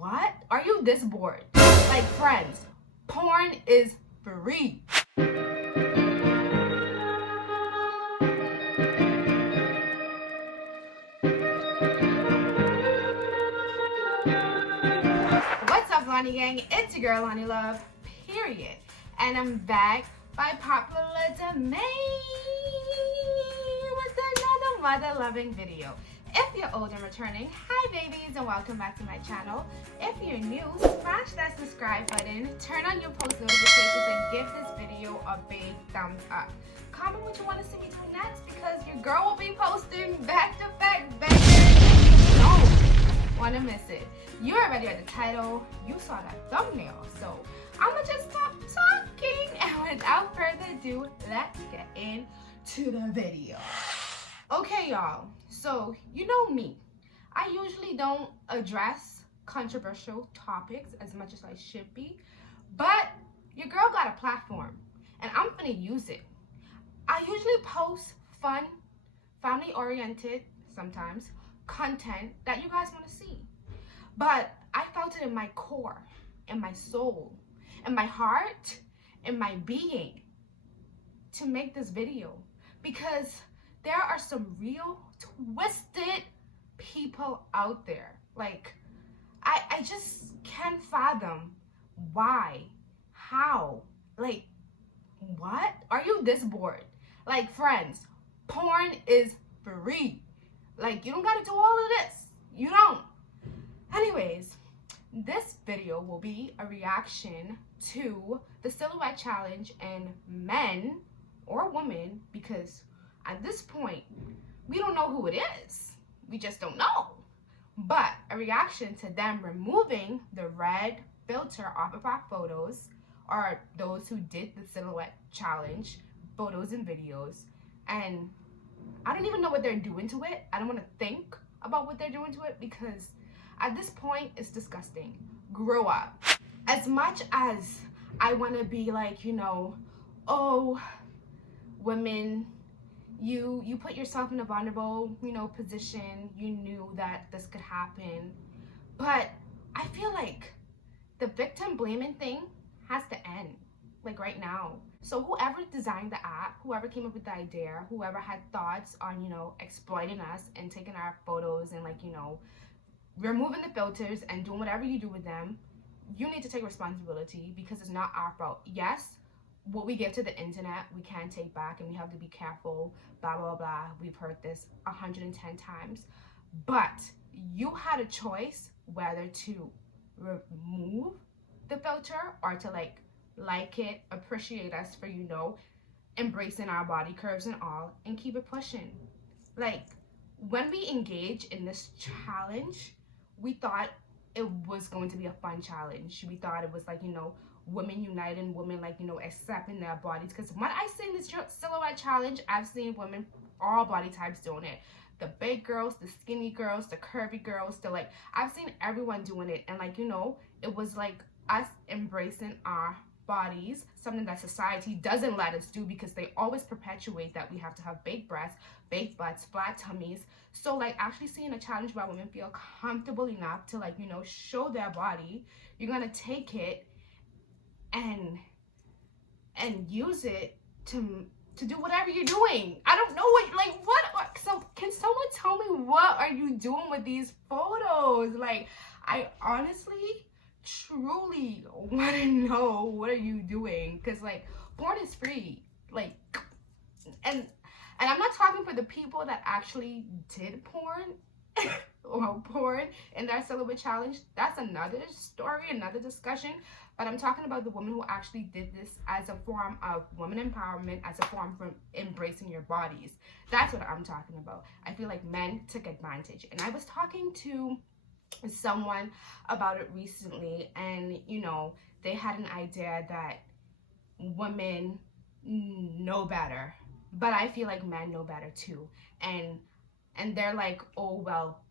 What? Are you this bored? Like, friends, porn is free. What's up, LoniGang? It's your girl, Lonnie Love, period. And I'm back by popular demand with another mother-loving video. If you're old and returning, hi babies and welcome back to my channel. If you're new, smash that subscribe button, turn on your post notifications, and give this video a big thumbs up. Comment what you want to see me do next because your girl will be posting back-to-back bangers. Don't want to miss it. You already read the title, you saw that thumbnail, so I'm gonna just stop talking and without further ado, let's get into the video. Okay, y'all, so you know me. I usually don't address controversial topics as much as I should be, but your girl got a platform and I'm gonna use it. I usually post fun, family-oriented, sometimes, content that you guys want to see. But I felt it in my core, in my soul, in my heart, in my being to make this video because there are some real twisted people out there. Like, I just can't fathom why, how, like, what? Are you this bored? Like, friends, porn is free. Like, you don't gotta do all of this. You don't. Anyways, this video will be a reaction to the silhouette challenge and men or women, because at this point, we don't know who it is. We just don't know. But a reaction to them removing the red filter off of our photos, or those who did the silhouette challenge, photos and videos. And I don't even know what they're doing to it. I don't want to think about what they're doing to it because at this point, it's disgusting. Grow up. As much as I want to be like, you know, oh, women, you put yourself in a vulnerable, you know, position. You knew that this could happen. But I feel like the victim blaming thing has to end, like right now. So whoever designed the app, whoever came up with the idea, whoever had thoughts on, you know, exploiting us and taking our photos and, like, you know, removing the filters and doing whatever you do with them, you need to take responsibility because it's not our fault. Yes, what we give to the internet, we can take back and we have to be careful, blah, blah, blah. We've heard this 110 times. But you had a choice whether to remove the filter or to like it, appreciate us for, you know, embracing our body curves and all, and keep it pushing. Like, when we engage in this challenge, we thought it was going to be a fun challenge. We thought it was like, you know, women uniting, women, like, you know, accepting their bodies. Because when I seen this silhouette challenge, I've seen women, all body types doing it. The big girls, the skinny girls, the curvy girls, I've seen everyone doing it. And, like, you know, it was like us embracing our bodies, something that society doesn't let us do because they always perpetuate that we have to have big breasts, big butts, flat tummies. So, like, actually seeing a challenge where women feel comfortable enough to, like, you know, show their body, you're gonna take it and use it to do whatever you're doing. I don't know what, so can someone tell me what are you doing with these photos? Like, I honestly truly want to know, what are you doing? Because, like, porn is free. Like, and I'm not talking for the people that actually did porn or porn in their silhouette challenge. That's another story, another discussion. But I'm talking about the women who actually did this as a form of women empowerment, as a form for embracing your bodies. That's what I'm talking about. I feel like men took advantage. And I was talking to someone about it recently, and, you know, they had an idea that women know better, but I feel like men know better too. And they're like, oh, well,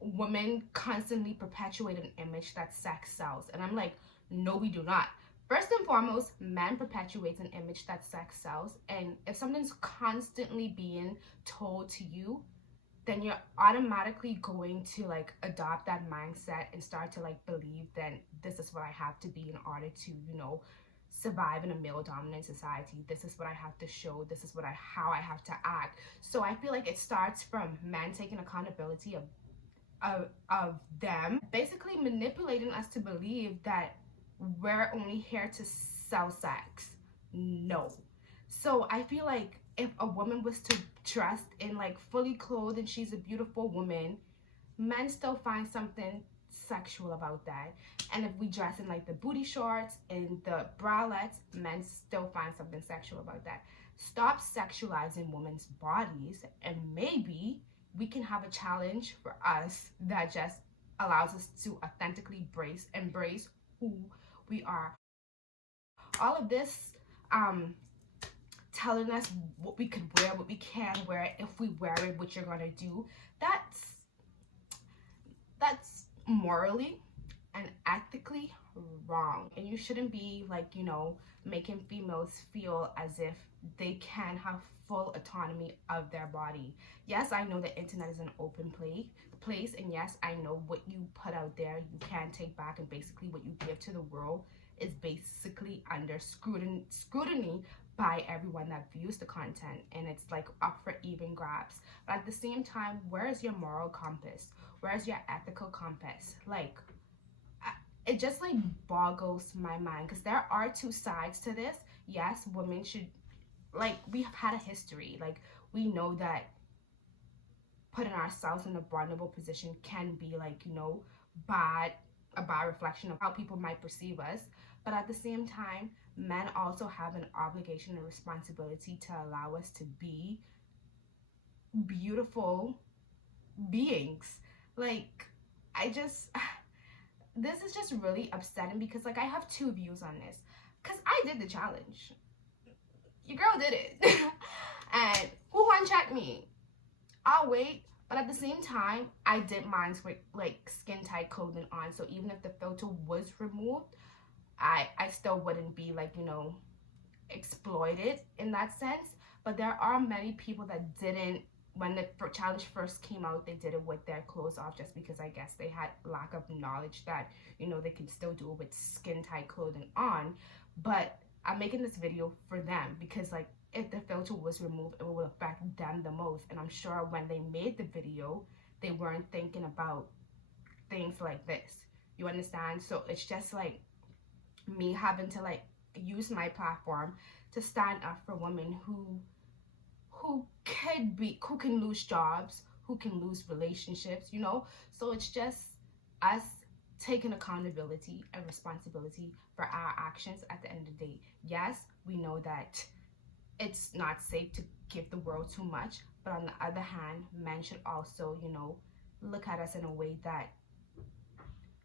women constantly perpetuate an image that sex sells. And I'm like, no, we do not. First and foremost, men perpetuate an image that sex sells. And if something's constantly being told to you, then you're automatically going to like adopt that mindset and start to like believe then this is what I have to be in order to, you know, survive in a male dominant society. This is what I have to show. This is how I have to act. So I feel like it starts from men taking accountability of them basically manipulating us to believe that we're only here to sell sex. No. So I feel like if a woman was to dress in like fully clothed and she's a beautiful woman, men still find something sexual about that. And if we dress in like the booty shorts and the bralettes, men still find something sexual about that. Stop sexualizing women's bodies, and maybe we can have a challenge for us that just allows us to authentically embrace who we are. All of this telling us what we could wear, what we can wear, if we wear it, what you're gonna do, that's morally and ethically wrong. And you shouldn't be like, you know, making females feel as if they can have full autonomy of their body. Yes, I know the internet is an open place, and yes, I know what you put out there you can take back, and basically what you give to the world is basically under scrutiny by everyone that views the content, and it's like up for even grabs. But at the same time, where is your moral compass? Where's your ethical compass? Like, it just like boggles my mind, because there are two sides to this. Yes, women should, like, we have had a history. Like, we know that putting ourselves in a vulnerable position can be like, you know, a bad reflection of how people might perceive us. But at the same time, men also have an obligation and responsibility to allow us to be beautiful beings. Like, this is just really upsetting, because like I have two views on this, because I did the challenge. Your girl did it. And who unchecked me? I'll wait. But at the same time, I did mine with like skin tight clothing on, so even if the filter was removed, I still wouldn't be like, you know, exploited in that sense. But there are many people that didn't, when the challenge first came out, they did it with their clothes off, just because I guess they had lack of knowledge that, you know, they can still do it with skin tight clothing on. But I'm making this video for them, because like if the filter was removed, it will affect them the most. And I'm sure when they made the video, they weren't thinking about things like this. You understand? So it's just like me having to like use my platform to stand up for women who can lose jobs, who can lose relationships, you know. So it's just us taking accountability and responsibility for our actions at the end of the day. Yes, we know that it's not safe to give the world too much, but on the other hand, men should also, you know, look at us in a way that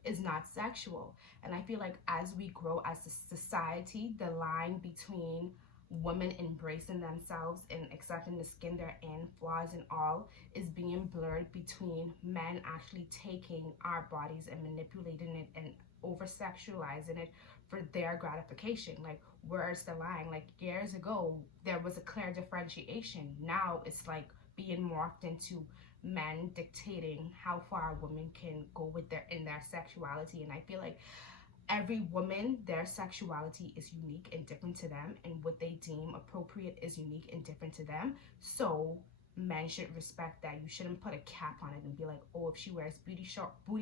is not sexual. And I feel like as we grow as a society, the line between women embracing themselves and accepting the skin they're in, flaws and all, is being blurred between men actually taking our bodies and manipulating it and over sexualizing it for their gratification. Like, where's the line? Like, years ago there was a clear differentiation. Now it's like being morphed into men dictating how far women can go with their sexuality. And I feel like every woman, their sexuality is unique and different to them, and what they deem appropriate is unique and different to them. So men should respect that. You shouldn't put a cap on it and be like, oh, if she wears booty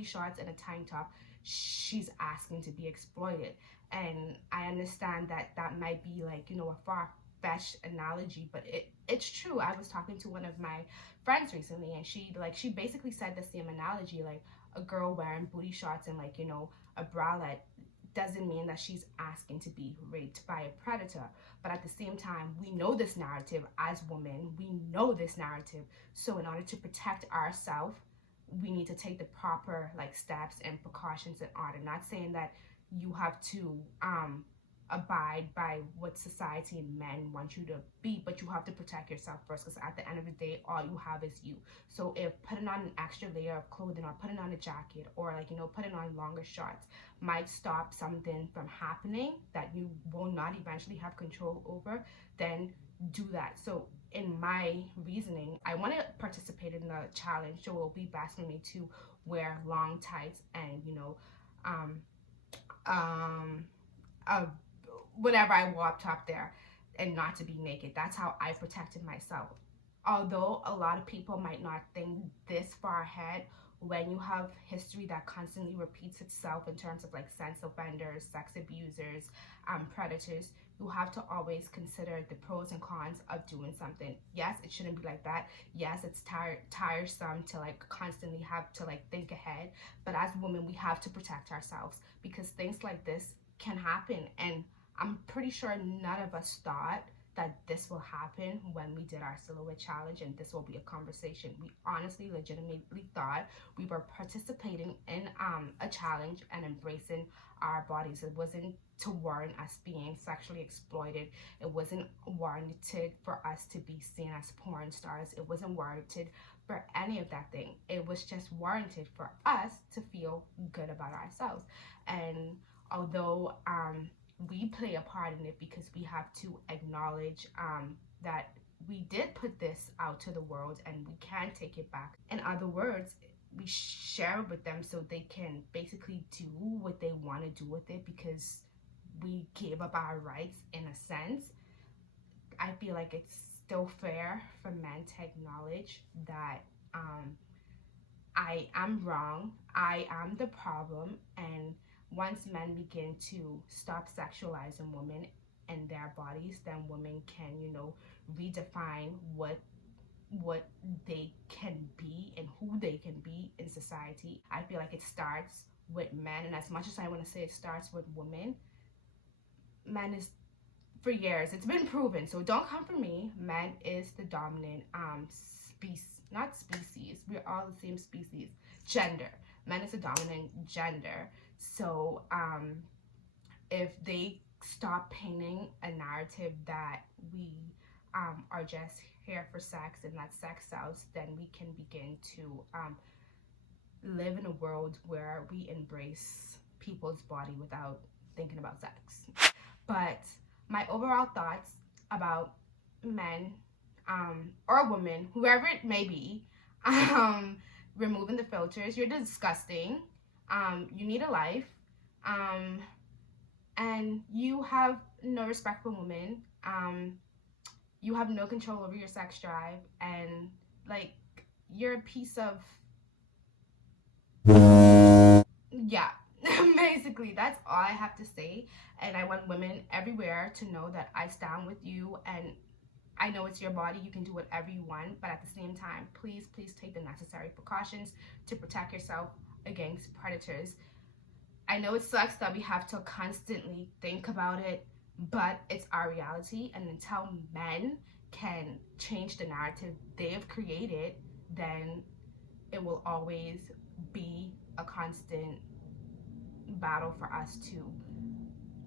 shorts and a tank top, she's asking to be exploited. And I understand that that might be like, you know, a far-fetched analogy, but it's true. I was talking to one of my friends recently, and she basically said the same analogy. Like, a girl wearing booty shorts and like, you know, a bralette doesn't mean that she's asking to be raped by a predator. But at the same time, we know this narrative as women. We know this narrative. So in order to protect ourselves, we need to take the proper like steps and precautions in order. Not saying that you have to abide by what society and men want you to be, but you have to protect yourself first, because at the end of the day, all you have is you. So if putting on an extra layer of clothing, or putting on a jacket, or like, you know, putting on longer shorts might stop something from happening that you will not eventually have control over, then do that. So in my reasoning, I want to participate in the challenge, so it will be best for me to wear long tights and, you know, whatever I wore up top there, and not to be naked. That's how I protected myself. Although a lot of people might not think this far ahead, when you have history that constantly repeats itself in terms of like sex offenders, sex abusers, predators, you have to always consider the pros and cons of doing something. Yes, it shouldn't be like that. Yes, it's tiresome to like constantly have to like think ahead, but as women, we have to protect ourselves, because things like this can happen. And I'm pretty sure none of us thought that this will happen when we did our silhouette challenge, and this will be a conversation. We honestly, legitimately thought we were participating in a challenge and embracing our bodies. It wasn't to warrant us being sexually exploited. It wasn't warranted for us to be seen as porn stars. It wasn't warranted for any of that thing. It was just warranted for us to feel good about ourselves. And although we play a part in it, because we have to acknowledge that we did put this out to the world and we can't take it back. In other words, we share it with them so they can basically do what they want to do with it, because we gave up our rights in a sense. I feel like it's still fair for men to acknowledge that I am wrong, I am the problem, and once men begin to stop sexualizing women and their bodies, then women can, you know, redefine what they can be and who they can be in society. I feel like it starts with men, and as much as I want to say it starts with women, men is, for years, it's been proven, so don't come for me, men is the dominant not species, we're all the same species, gender. Men is the dominant gender. So if they stop painting a narrative that we are just here for sex and that sex sells, then we can begin to live in a world where we embrace people's body without thinking about sex. But my overall thoughts about men or women, whoever it may be, removing the filters: you're disgusting. You need a life, and you have no respect for women. You have no control over your sex drive, and like, you're a piece of, yeah. Basically, that's all I have to say. And I want women everywhere to know that I stand with you, and I know it's your body, you can do whatever you want, but at the same time, please take the necessary precautions to protect yourself against predators. I know it sucks that we have to constantly think about it, but it's our reality, and until men can change the narrative they have created, then it will always be a constant battle for us to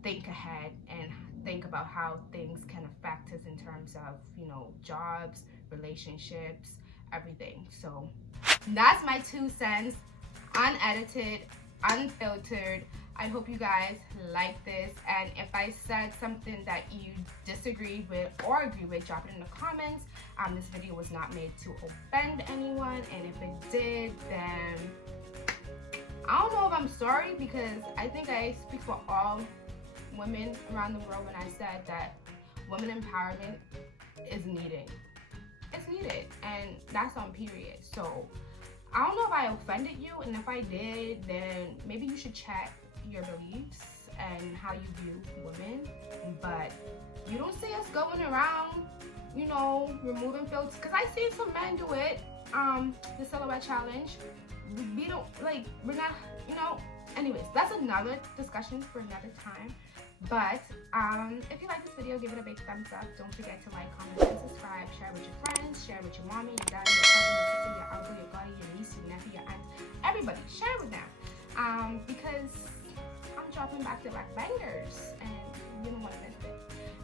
think ahead and think about how things can affect us in terms of, you know, jobs, relationships, everything. So that's my 2 cents, unedited, unfiltered. I hope you guys like this, and if I said something that you disagreed with or agree with, drop it in the comments. This video was not made to offend anyone, and if it did, then I don't know if I'm sorry, because I think I speak for all women around the world when I said that women empowerment is needed. It's needed, and that's on period. So I don't know if I offended you, and if I did, then maybe you should check your beliefs and how you view women. But you don't see us going around, you know, removing filters, because I see some men do it. The silhouette challenge, we don't, like, we're not, you know. Anyways, that's another discussion for another time. But if you like this video, give it a big thumbs up. Don't forget to like, comment, and subscribe. Share with your friends, share with your mommy, your daddy, your cousin, your sister, your uncle, your buddy, your niece, your nephew, your aunt, everybody. Share with them, because I'm dropping back to back bangers, and You don't want to miss it.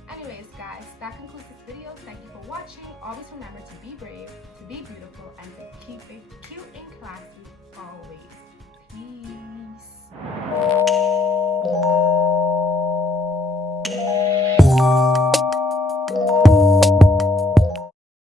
Anyways, guys, that concludes this video. Thank you for watching. Always remember to be brave, to be beautiful, and to keep it cute and classy always. Peace.